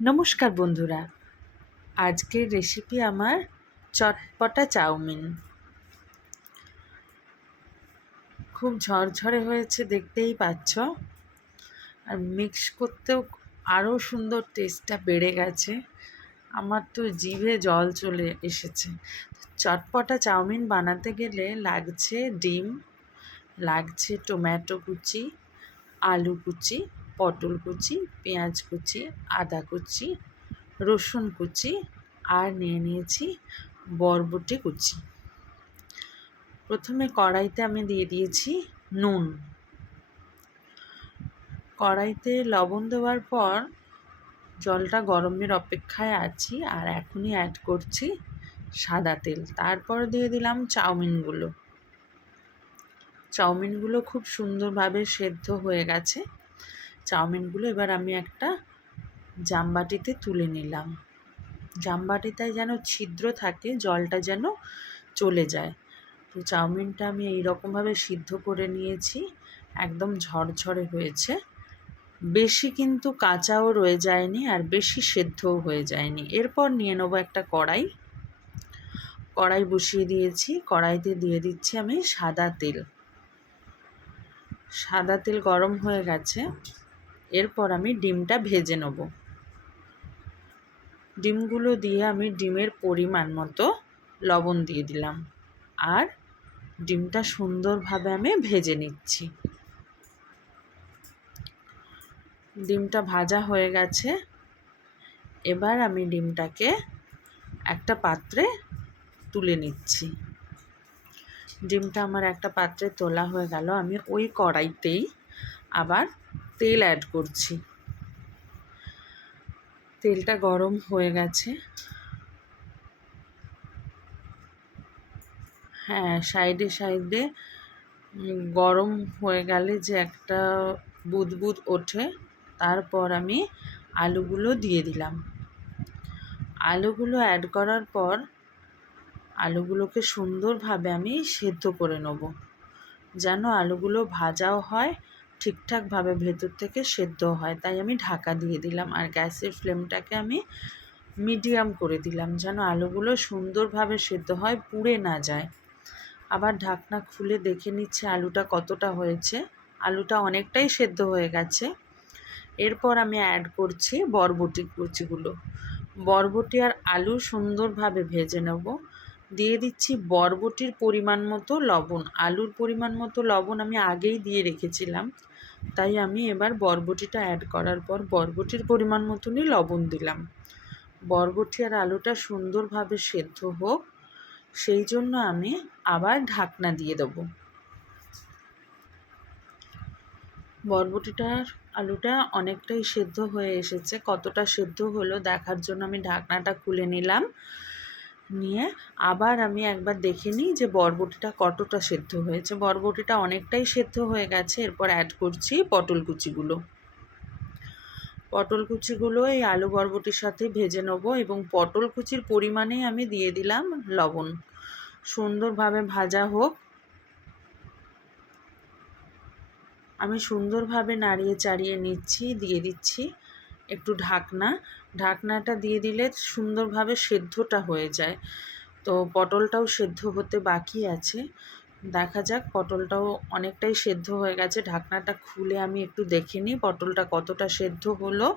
নমস্কার বন্ধুরা, আজকের রেসিপি আমার চটপটা চাউমিন। খুব ঝরঝরে হয়েছে, দেখতেই পাচ্ছ। আর মিক্স করতেও আরও সুন্দর টেস্টটা বেড়ে গেছে। আমার তো জিভে জল চলে এসেছে। চটপটা চাউমিন বানাতে গেলে লাগছে ডিম, লাগছে টমেটো কুচি, আলু কুচি, পটল কুচি, পেঁয়াজ কুচি, আদা কুচি, রসুন কুচি, আর নিয়েছি বরবটি কুচি। প্রথমে কড়াইতে আমি দিয়ে দিয়েছি নুন। কড়াইতে লবণ দেওয়ার পর জলটা গরমের অপেক্ষায় আছি, আর এখনই অ্যাড করছি সাদা তেল। তারপর দিয়ে দিলাম চাউমিনগুলো খুব সুন্দরভাবে সেদ্ধ হয়ে গেছে। চাউমিনগুলো এবার আমি একটা জামবাটিতে তুলে নিলাম। জামবাটিতে যেন ছিদ্র থাকে, জলটা যেন চলে যায়। তো চাউমিনটা আমি এইরকমভাবে সিদ্ধ করে নিয়েছি, একদম ঝরঝরে হয়েছে। বেশি কিন্তু কাঁচাও রয়ে যায়নি, আর বেশি সেদ্ধও হয়ে যায়নি। এরপর নিয়ে নেবো একটা কড়াই বসিয়ে দিয়েছি। কড়াইতে দিয়ে দিচ্ছি আমি সাদা তেল গরম হয়ে গেছে। এরপর আমি ডিমটা ভেজে নেব। ডিমগুলো দিয়ে আমি ডিমের পরিমাণ মতো লবণ দিয়ে দিলাম, আর ডিমটা সুন্দরভাবে আমি ভেজে নিচ্ছি। ডিমটা ভাজা হয়ে গেছে। এবার আমি ডিমটাকে একটা পাত্রে তুলে নিচ্ছি। ডিমটা আমার একটা পাত্রে তোলা হয়ে গেল। আমি ওই কড়াইতেই আবার তেল অ্যাড করছি। তেলটা গরম হয়ে গেছে। হ্যাঁ, সাইডে গরম হয়ে গেলে যে একটা বুদবুদ ওঠে, তারপর আমি আলুগুলো দিয়ে দিলাম। আলুগুলো অ্যাড করার পর আলুগুলোকে সুন্দরভাবে আমি সেদ্ধ করে নেব, যেন আলুগুলো ভাজাও হয়, ঠিকঠাকভাবে ভেতর থেকে সেদ্ধ হয়। তাই আমি ঢাকা দিয়ে দিলাম, আর গ্যাসের ফ্লেমটাকে আমি মিডিয়াম করে দিলাম, যেন আলুগুলো সুন্দরভাবে সেদ্ধ হয়, পুড়ে না যায়। আবার ঢাকনা খুলে দেখে নিচ্ছে আলুটা কতটা হয়েছে। আলুটা অনেকটাই সেদ্ধ হয়ে গেছে। এরপর আমি অ্যাড করছি বরবটি কুচিগুলো। বরবটি আর আলু সুন্দরভাবে ভেজে নেব। দিয়ে দিচ্ছি বরবটির পরিমাণ মতো লবণ। আলুর পরিমাণ মতো লবণ আমি আগেই দিয়ে রেখেছিলাম, তাই আমি এবার বরবটিটা অ্যাড করার পর বরবটির পরিমাণ মতনই লবণ দিলাম। বরবটি আর আলুটা সুন্দরভাবে সেদ্ধ হোক, সেই জন্য আমি আবার ঢাকনা দিয়ে দেবো। বরবটিটার আলুটা অনেকটাই সেদ্ধ হয়ে এসেছে। কতটা সেদ্ধ হলো দেখার জন্য আমি ঢাকনাটা খুলে নিলাম। নিয়ে আবার আমি একবার দেখে নিই যে বরবটিটা কতটা সেদ্ধ হয়েছে। বরবটিটা অনেকটাই সেদ্ধ হয়ে গেছে। এরপর অ্যাড করছি পটল কুচিগুলো এই আলু বরবটির সাথে ভেজে নেবো, এবং পটল কুচির পরিমাণেই আমি দিয়ে দিলাম লবণ। সুন্দরভাবে ভাজা হোক। আমি সুন্দরভাবে নাড়িয়ে চাড়িয়ে নিচ্ছি। দিয়ে দিচ্ছি একটু ঢাকনাটা দিয়ে দিলে সুন্দরভাবে সেদ্ধটা হয়ে যায়। তো পটলটাও সেদ্ধ হতে বাকি আছে। দেখা যাক, পটলটাও অনেকটাই সেদ্ধ হয়ে গেছে। ঢাকনাটা খুলে আমি একটু দেখে নিই পটলটা কতটা সেদ্ধ হলো।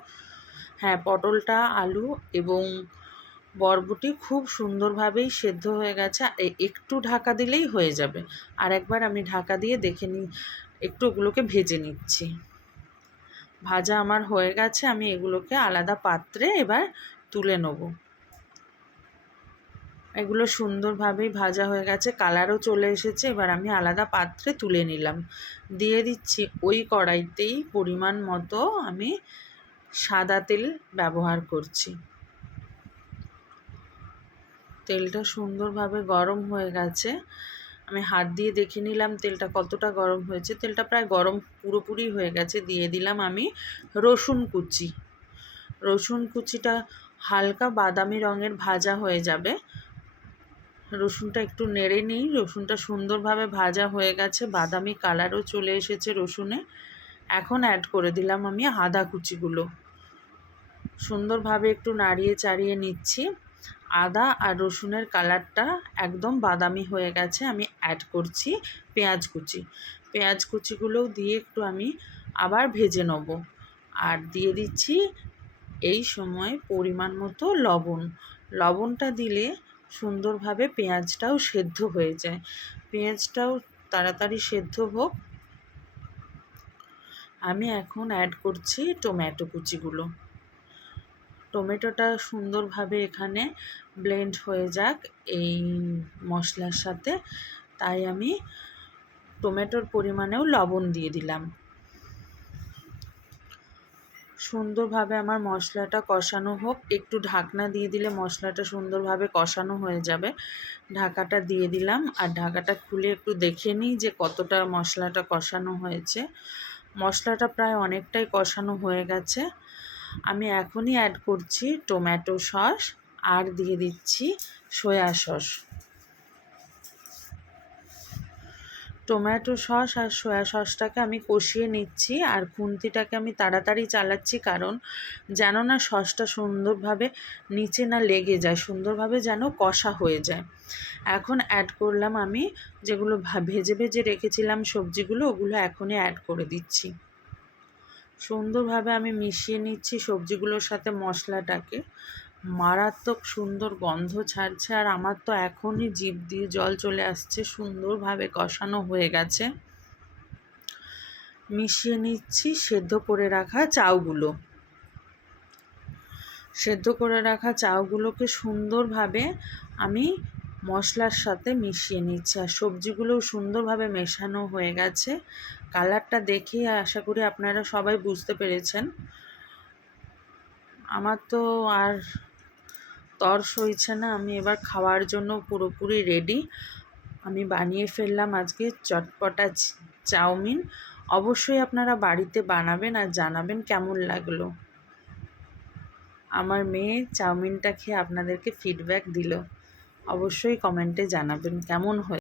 হ্যাঁ, পটলটা, আলু এবং বরবটি খুব সুন্দরভাবেই সেদ্ধ হয়ে গেছে। একটু ঢাকা দিলেই হয়ে যাবে। আর একবার আমি ঢাকা দিয়ে দেখে নিই, একটু ওগুলোকে ভেজে নিচ্ছি। ভাজা আমার হয়ে গেছে। আমি এগুলোকে আলাদা পাত্রে এবার তুলে নেব। এগুলো সুন্দরভাবেই ভাজা হয়ে গেছে, কালারও চলে এসেছে। এবার আমি আলাদা পাত্রে তুলে নিলাম। দিয়ে দিচ্ছি ওই কড়াইতেই পরিমাণ মতো আমি সাদা তেল ব্যবহার করছি। তেলটা সুন্দরভাবে গরম হয়ে গেছে। আমি হাত দিয়ে দেখে নিলাম তেলটা কতটা গরম হয়েছে। তেলটা প্রায় গরম পুরোপুরি হয়ে গেছে। দিয়ে দিলাম আমি রসুন কুচিটা হালকা বাদামি রঙের ভাজা হয়ে যাবে। রসুনটা একটু নেড়ে নিই। রসুনটা সুন্দরভাবে ভাজা হয়ে গেছে, বাদামি কালারও চলে এসেছে রসুনে। এখন অ্যাড করে দিলাম আমি আদা কুচিগুলো। সুন্দরভাবে একটু নাড়িয়ে চাড়িয়ে নিচ্ছি। আদা আর রসুনের কালারটা একদম বাদামি হয়ে গেছে। আমি অ্যাড করছি পেঁয়াজ কুচি। পেঁয়াজ কুচিগুলোও দিয়ে একটু আমি আবার ভেজে নেব। আর দিয়ে দিচ্ছি এই সময় পরিমাণ মতো লবণ। লবণটা দিলে সুন্দরভাবে পেঁয়াজটাও সেদ্ধ হয়ে যায়। পেঁয়াজটাও তাড়াতাড়ি সেদ্ধ হোক। আমি এখন অ্যাড করছি টমেটো কুচিগুলো। টমেটোটা সুন্দরভাবে এখানে ব্লেন্ড হয়ে যাক এই মশলার সাথে, তাই আমি টমেটোর পরিমাণেও লবণ দিয়ে দিলাম। সুন্দরভাবে আমার মশলাটা কষানো হোক। একটু ঢাকনা দিয়ে দিলে মশলাটা সুন্দরভাবে কষানো হয়ে যাবে। ঢাকাটা দিয়ে দিলাম, আর ঢাকাটা খুলে একটু দেখে নিই যে কতটা মশলাটা কষানো হয়েছে। মশলাটা প্রায় অনেকটাই কষানো হয়ে গেছে। আমি এখনই অ্যাড করছি টমেটো সস আর দিয়ে দিচ্ছি সয়া সস। টমেটো সস আর সয়া সসটাকে আমি কষিয়ে নিচ্ছি, আর খুন্তিটাকে আমি তাড়াতাড়ি চালাচ্ছি, কারণ যেন না সসটা সুন্দরভাবে নিচে না লেগে যায়, সুন্দরভাবে যেন কষা হয়ে যায়। এখন অ্যাড করলাম আমি যেগুলো ভেজে ভেজে রেখেছিলাম সবজিগুলো, ওগুলো এখনই অ্যাড করে দিচ্ছি। সুন্দরভাবে আমি মিশিয়ে নিচ্ছি সবজিগুলোর সাথে মশলাটাকে। মারাত্মক সুন্দর গন্ধ ছাড়ছে, আর আমার তো এখনই জিভ দিয়ে জল চলে আসছে। সুন্দরভাবে কষানো হয়ে গেছে। মিশিয়ে নিচ্ছি সেদ্ধ করে রাখা চাউগুলো। সেদ্ধ করে রাখা চাউগুলোকে সুন্দরভাবে আমি মশলার সাথে মিশিয়ে নিচ্ছি, আর সবজিগুলোও সুন্দরভাবে মেশানো হয়ে গেছে। কালারটা দেখেই আশা করি আপনারা সবাই বুঝতে পেরেছেন। আমার তো আর তর সইছে না, আমি এবার খাওয়ার জন্য পুরোপুরি রেডি। আমি বানিয়ে ফেললাম আজকে চটপটা চাউমিন। অবশ্যই আপনারা বাড়িতে বানাবেন আর জানাবেন কেমন লাগলো। আমার মেয়ে চাউমিনটা খেয়ে আপনাদেরকে ফিডব্যাক দিল। অবশ্যই কমেন্টে জানাবেন কেমন হয়েছে।